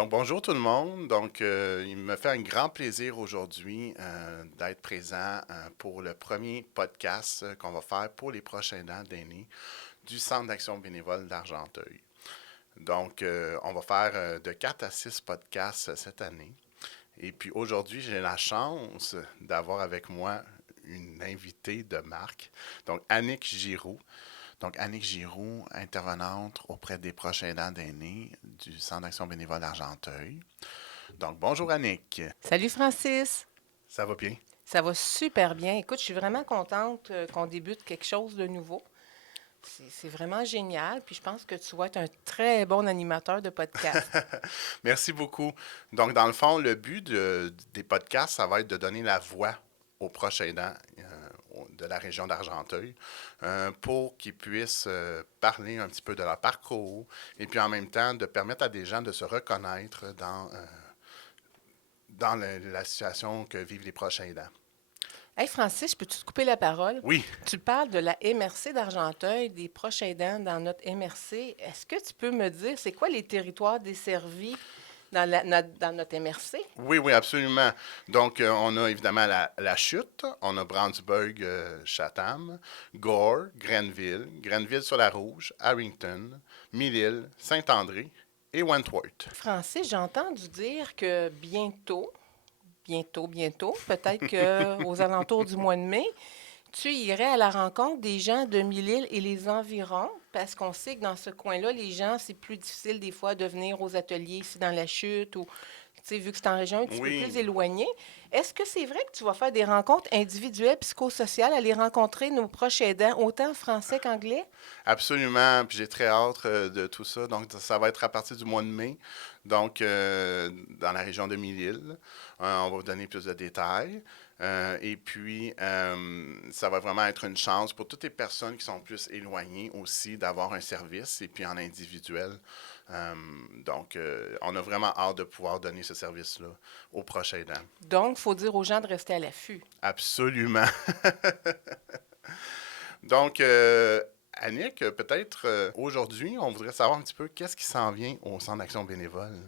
Donc, bonjour tout le monde. Donc, il me fait un grand plaisir aujourd'hui d'être présent pour le premier podcast qu'on va faire pour les prochains ans d'aînés du Centre d'action bénévole d'Argenteuil. Donc, on va faire de 4 à 6 podcasts cette année. Et puis aujourd'hui, j'ai la chance d'avoir avec moi une invitée de marque, donc Annick Giroux. Donc, Annick Giroux, intervenante auprès des prochains aidants d'aînés du Centre d'action bénévole d'Argenteuil. Donc, bonjour Annick. Salut Francis, Ça va bien? ça va super bien. Écoute, je suis vraiment contente qu'on débute quelque chose de nouveau. C'est vraiment génial, puis je pense que tu vas être un très bon animateur de podcast. Merci beaucoup. Donc, dans le fond, le but des podcasts, ça va être de donner la voix aux proches aidants de la région d'Argenteuil pour qu'ils puissent parler un petit peu de leur parcours et puis en même temps de permettre à des gens de se reconnaître dans la situation que vivent les proches aidants. Hey Francis, peux-tu te couper la parole? Oui, Tu parles de la MRC d'Argenteuil, des proches aidants dans notre MRC. Est-ce que tu peux me dire, c'est quoi les territoires desservis dans notre MRC? oui, oui, absolument. Donc, on a évidemment la Chute, on a Brownsburg, Chatham, Gore, Grenville, Grenville-sur-la-Rouge, Harrington, Mille-Îles, Saint-André et Wentworth. Francis, j'ai entendu dire que bientôt, peut-être qu'aux alentours du mois de mai, tu irais à la rencontre des gens de Mille-Îles et les environs, parce qu'on sait que dans ce coin-là, les gens, c'est plus difficile des fois de venir aux ateliers ici dans la chute ou, tu sais, vu que c'est en région un petit peu plus Oui, éloignée. Est-ce que c'est vrai que tu vas faire des rencontres individuelles, psychosociales, aller rencontrer nos proches aidants, autant français qu'anglais? absolument. Puis j'ai très hâte de tout ça. Donc, ça va être à partir du mois de mai. Donc, dans la région de Mille-Îles. On va vous donner plus de détails. Et puis, ça va vraiment être une chance pour toutes les personnes qui sont plus éloignées aussi d'avoir un service et puis en individuel. Donc, on a vraiment hâte de pouvoir donner ce service-là aux proches aidants. Donc, il faut dire aux gens de rester à l'affût. Absolument. Donc, Annick, peut-être aujourd'hui, on voudrait savoir un petit peu qu'est-ce qui s'en vient au Centre d'action bénévole.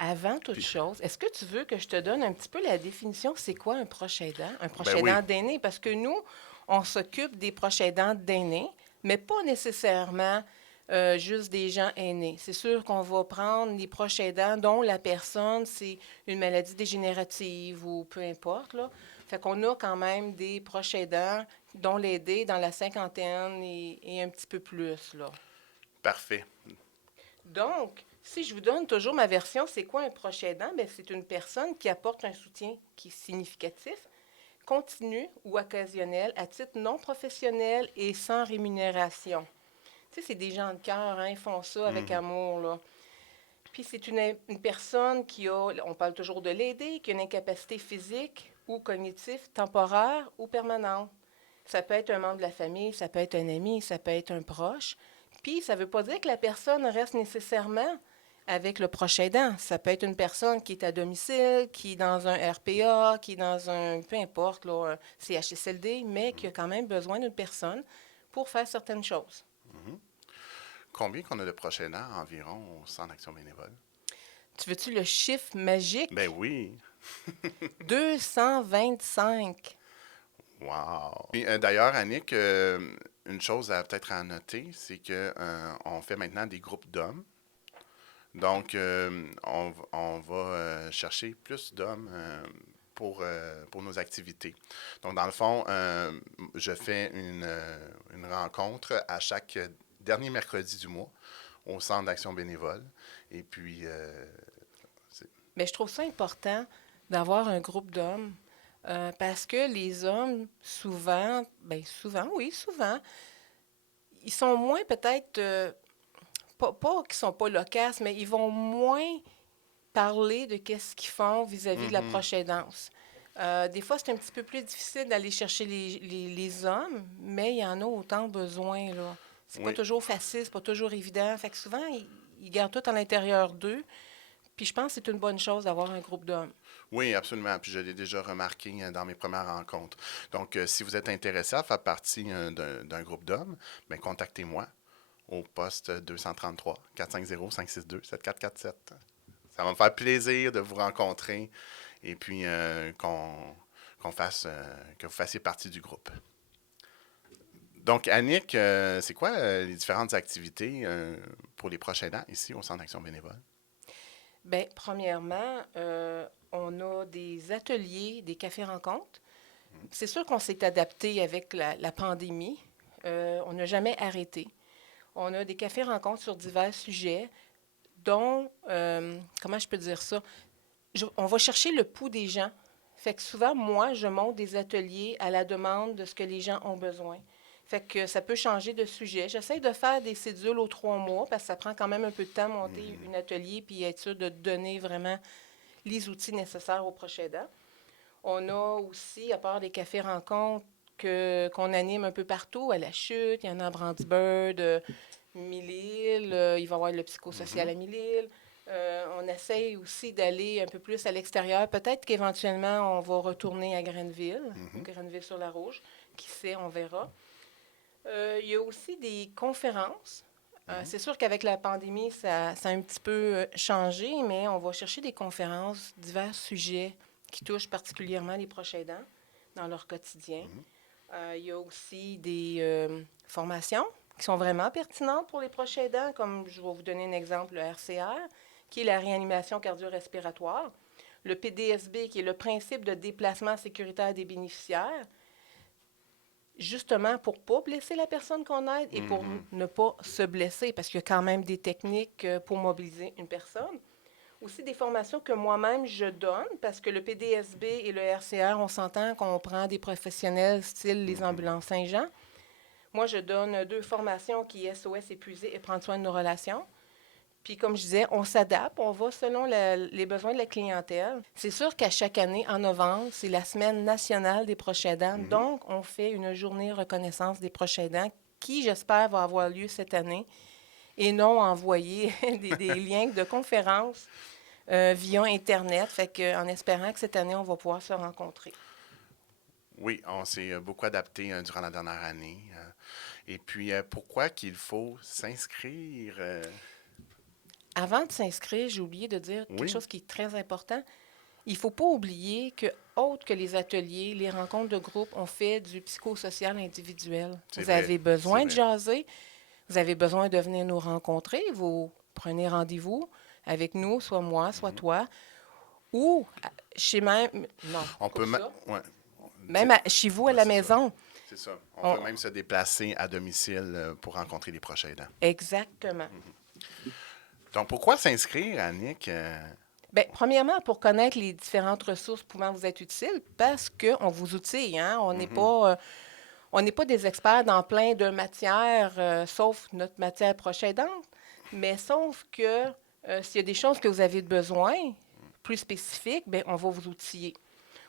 Avant toute Puis, chose, est-ce que tu veux que je te donne un petit peu la définition, c'est quoi un proche aidant? Un proche ben oui. aidant d'aîné, parce que nous, on s'occupe des proches aidants d'aînés, mais pas nécessairement juste des gens aînés. C'est sûr qu'on va prendre les proches aidants dont la personne, c'est une maladie dégénérative ou peu importe, là. Fait qu'on a quand même des proches aidants dont l'aider dans la cinquantaine et un petit peu plus, là. Parfait. Donc, si je vous donne toujours ma version, c'est quoi un proche aidant? Bien, c'est une personne qui apporte un soutien qui est significatif, continu ou occasionnel à titre non professionnel et sans rémunération. Tu sais, c'est des gens de cœur, hein, ils font ça avec Mhm. amour, là. Puis c'est une personne qui a, on parle toujours de l'aider, qui a une incapacité physique ou cognitive temporaire ou permanente. Ça peut être un membre de la famille, ça peut être un ami, ça peut être un proche. Puis ça ne veut pas dire que la personne reste nécessairement avec le proche aidant. Ça peut être une personne qui est à domicile, qui est dans un RPA, qui est dans un, peu importe, là, un CHSLD, mais qui a quand même besoin d'une personne pour faire certaines choses. Mhm. Combien qu'on a de proches aidants environ au Centre d'action bénévole? Tu veux-tu le chiffre Ben magique? oui. 225. Wow. Et, d'ailleurs, Annick, une chose à peut-être à noter, c'est que on fait maintenant des groupes d'hommes. Donc, on va chercher plus d'hommes pour nos activités. Donc, dans le fond, je fais une rencontre à chaque dernier mercredi du mois au Centre d'action bénévole. Et puis, c'est... Mais je trouve ça important d'avoir un groupe d'hommes parce que les hommes, souvent, ben souvent, oui, souvent, ils sont moins peut-être, pas qu'ils sont pas loquaces, mais ils vont moins parler de qu'est-ce qu'ils font vis-à-vis de la Mhm. prochaine danse. Des fois, c'est un petit peu plus difficile d'aller chercher les hommes, mais il y en a autant besoin, là. C'est pas Oui, toujours facile, c'est pas toujours évident. Fait que souvent, ils gardent tout à l'intérieur d'eux. Puis je pense que c'est une bonne chose d'avoir un groupe d'hommes. oui, absolument. Puis je l'ai déjà remarqué dans mes premières rencontres. Donc, si vous êtes intéressé à faire partie d'un groupe d'hommes, ben, contactez-moi au poste 233 450 562 7447. Ça va me faire plaisir de vous rencontrer et puis qu'on fasse, que vous fassiez partie du groupe. Donc, Annick, c'est quoi les différentes activités pour les prochains ans ici au Centre d'action bénévole? Bien, premièrement, on a des ateliers, des cafés-rencontres. C'est sûr qu'on s'est adapté avec la pandémie. On n'a jamais arrêté. On a des cafés-rencontres sur divers sujets, dont, comment je peux dire ça? On va chercher le pouls des gens. Fait que souvent, moi, je monte des ateliers à la demande de ce que les gens ont besoin. Fait que ça peut changer de sujet. J'essaie de faire des cédules aux 3 mois parce que ça prend quand même un peu de temps monter un atelier puis être sûr de donner vraiment les outils nécessaires aux prochains aidants. On a aussi, à part des cafés-rencontres qu'on anime un peu partout, à La Chute, il y en a à Brandsburg, Mille-Îles, il va y avoir le psychosocial à Mille-Îles. On essaye aussi d'aller un peu plus à l'extérieur. Peut-être qu'éventuellement, on va retourner à Grenville, ou Grenville-sur-la-Rouge. Qui sait, on verra. Il y a aussi des conférences. C'est sûr qu'avec la pandémie, ça a un petit peu changé, mais on va chercher des conférences, divers sujets qui touchent particulièrement les proches aidants dans leur quotidien. Il y a aussi des formations qui sont vraiment pertinentes pour les proches aidants, comme je vais vous donner un exemple, le RCR, qui est la réanimation cardio-respiratoire, le PDSB, qui est le principe de déplacement sécuritaire des bénéficiaires, justement pour ne pas blesser la personne qu'on aide et pour ne pas se blesser, parce qu'il y a quand même des techniques pour mobiliser une personne. Aussi des formations que moi-même je donne, parce que le PDSB et le RCR, on s'entend qu'on prend des professionnels style les ambulances Saint-Jean. Moi, je donne 2 formations qui est SOS épuisé et prendre soin de nos relations. Puis, comme je disais, on s'adapte, on va selon les besoins de la clientèle. C'est sûr qu'à chaque année, en novembre, c'est la semaine nationale des proches aidants. Donc, on fait une journée reconnaissance des proches aidants qui, j'espère, va avoir lieu cette année et non envoyer des liens de conférences via Internet. Fait que, en espérant que cette année, on va pouvoir se rencontrer. Oui, on s'est beaucoup adapté durant la dernière année. Et puis, pourquoi qu'il faut s'inscrire? Avant de s'inscrire, j'ai oublié de dire quelque Oui, chose qui est très important. Il ne faut pas oublier que, autre que les ateliers, les rencontres de groupe, on fait du psychosocial individuel. c'est Vous vrai, avez c'est besoin de vrai. jaser, vous avez besoin de venir nous rencontrer, vous prenez rendez-vous avec nous, soit moi, soit toi, ou chez même, non, On peut, coupe ça, ouais, même chez vous à ouais, la c'est ça. maison. C'est ça. On On- peut même se déplacer à domicile pour rencontrer les proches aidants. exactement. Donc, pourquoi s'inscrire, Annick? Bien, premièrement, pour connaître les différentes ressources pouvant vous être utiles, parce qu'on vous outille, hein? On n'est pas des experts dans plein de matières, sauf notre matière proche aidante, mais sauf que s'il y a des choses que vous avez besoin, plus spécifiques, bien, on va vous outiller.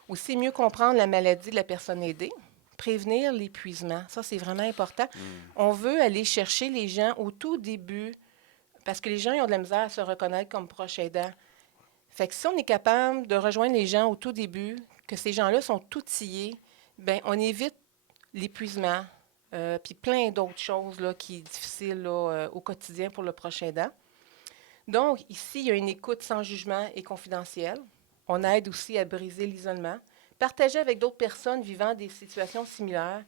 Aussi, mieux comprendre la maladie de la personne aidée, prévenir l'épuisement. Ça, c'est vraiment important. On veut aller chercher les gens au tout début, parce que les gens ils ont de la misère à se reconnaître comme proche aidant. Fait que si on est capable de rejoindre les gens au tout début, que ces gens-là sont outillés, bien, on évite l'épuisement, puis plein d'autres choses là, qui est difficile là, au quotidien pour le prochain aidant. Donc, ici, il y a une écoute sans jugement et confidentielle. On aide aussi à briser l'isolement, partager avec d'autres personnes vivant des situations similaires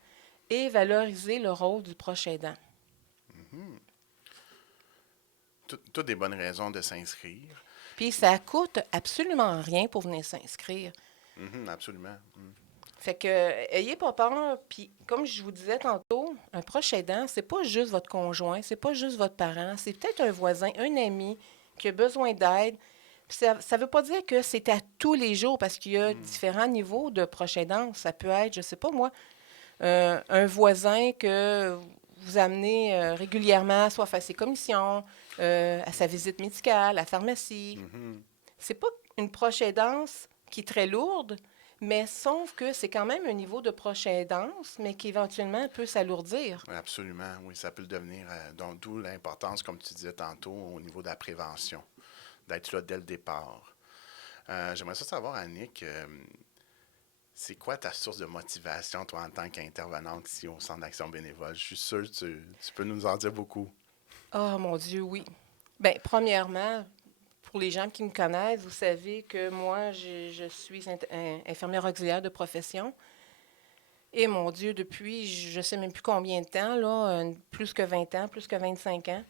et valoriser le rôle du proche aidant. Toutes des bonnes raisons de s'inscrire. Puis, ça coûte absolument rien pour venir s'inscrire. Absolument. Fait que, ayez pas peur. Puis, comme je vous disais tantôt, un proche aidant, c'est pas juste votre conjoint, c'est pas juste votre parent, c'est peut-être un voisin, un ami qui a besoin d'aide. Puis ça ne veut pas dire que c'est à tous les jours parce qu'il y a différents niveaux de proche aidant. Ça peut être, je sais pas moi, un voisin que vous amenez régulièrement, soit faire ses commissions, à sa visite médicale, à la pharmacie. C'est pas une proche aidance qui est très lourde, mais sauf que c'est quand même un niveau de proche aidance, mais qui éventuellement peut s'alourdir. Oui, absolument, oui, ça peut le devenir. Donc, d'où l'importance, comme tu disais tantôt, au niveau de la prévention, d'être là dès le départ. J'aimerais ça savoir, Annick, c'est quoi ta source de motivation, toi, en tant qu'intervenante ici au Centre d'action bénévole? Je suis sûr que tu peux nous en dire beaucoup. Oh mon Dieu, oui. Bien, premièrement, Pour les gens qui me connaissent, vous savez que moi, je suis infirmière auxiliaire de profession. Et mon Dieu, depuis, je ne sais même plus combien de temps, là, plus que 20 ans, plus que 25 ans.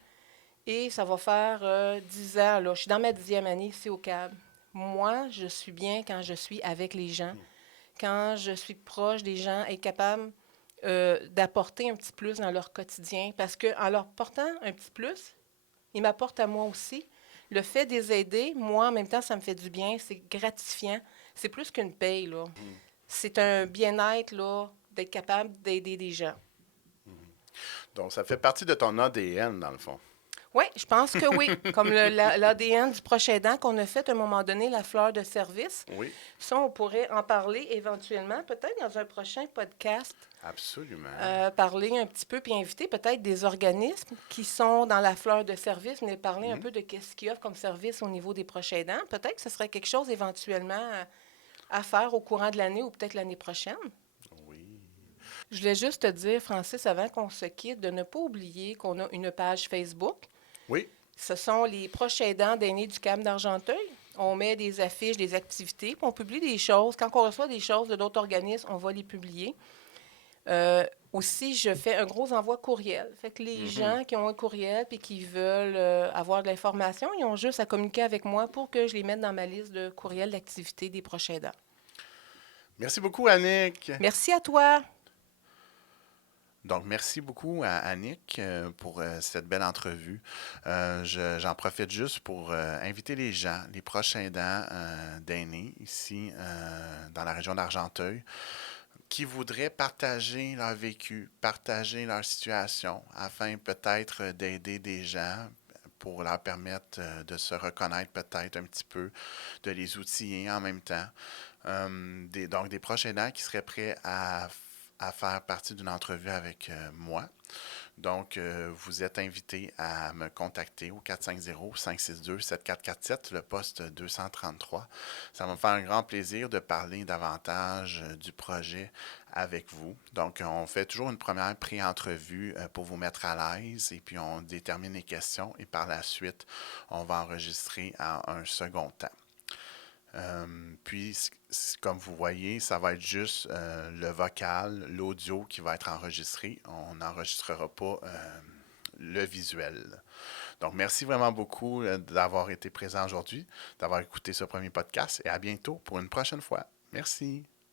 Et ça va faire 10 ans, là. Je suis dans ma 10e année ici au CAB. Moi, je suis bien quand je suis avec les gens, quand je suis proche des gens et capable d'apporter un petit plus dans leur quotidien. Parce qu'en leur portant un petit plus, ils m'apportent à moi aussi. Le fait de les aider, moi, en même temps, ça me fait du bien, c'est gratifiant. C'est plus qu'une paye, là. Mhm. C'est un bien-être, là, d'être capable d'aider des gens. Donc, ça fait partie de ton ADN, dans le fond. Oui, je pense que oui. Comme l'ADN du proche aidant qu'on a fait à un moment donné, la fleur de service. Oui, Ça, on pourrait en parler éventuellement, peut-être dans un prochain podcast. absolument. Parler un petit peu, puis inviter peut-être des organismes qui sont dans la fleur de service, mais parler un Mhm. peu de ce qu'ils offrent comme service au niveau des proches aidants. Peut-être que ce serait quelque chose éventuellement à faire au courant de l'année ou peut-être l'année prochaine. Oui. Je voulais juste te dire, Francis, avant qu'on se quitte, de ne pas oublier qu'on a une page Facebook. Oui. Ce sont les proches aidants d'aînés du CAM d'Argenteuil. On met des affiches, des activités, puis on publie des choses. Quand on reçoit des choses de d'autres organismes, on va les publier. Aussi, je fais un gros envoi courriel. Fait que les Mhm. gens qui ont un courriel et qui veulent avoir de l'information, ils ont juste à communiquer avec moi pour que je les mette dans ma liste de courriels d'activités des proches aidants. Merci beaucoup, Annick. Merci à toi. Donc, merci beaucoup à Annick pour cette belle entrevue. J'en profite juste pour inviter les gens, les proches aidants d'aînés ici dans la région d'Argenteuil, qui voudraient partager leur vécu, partager leur situation, afin peut-être d'aider des gens pour leur permettre de se reconnaître peut-être un petit peu, de les outiller en même temps. Donc, des proches aidants qui seraient prêts à faire partie d'une entrevue avec moi. Donc, vous êtes invité à me contacter au 450-562-7447, le poste 233. Ça va me faire un grand plaisir de parler davantage du projet avec vous. Donc, on fait toujours une première pré-entrevue pour vous mettre à l'aise et puis on détermine les questions et par la suite, on va enregistrer à un second temps. Puis, comme vous voyez, ça va être juste le vocal, l'audio qui va être enregistré. On n'enregistrera pas le visuel. Donc, merci vraiment beaucoup d'avoir été présent aujourd'hui, d'avoir écouté ce premier podcast et à bientôt pour une prochaine fois. Merci.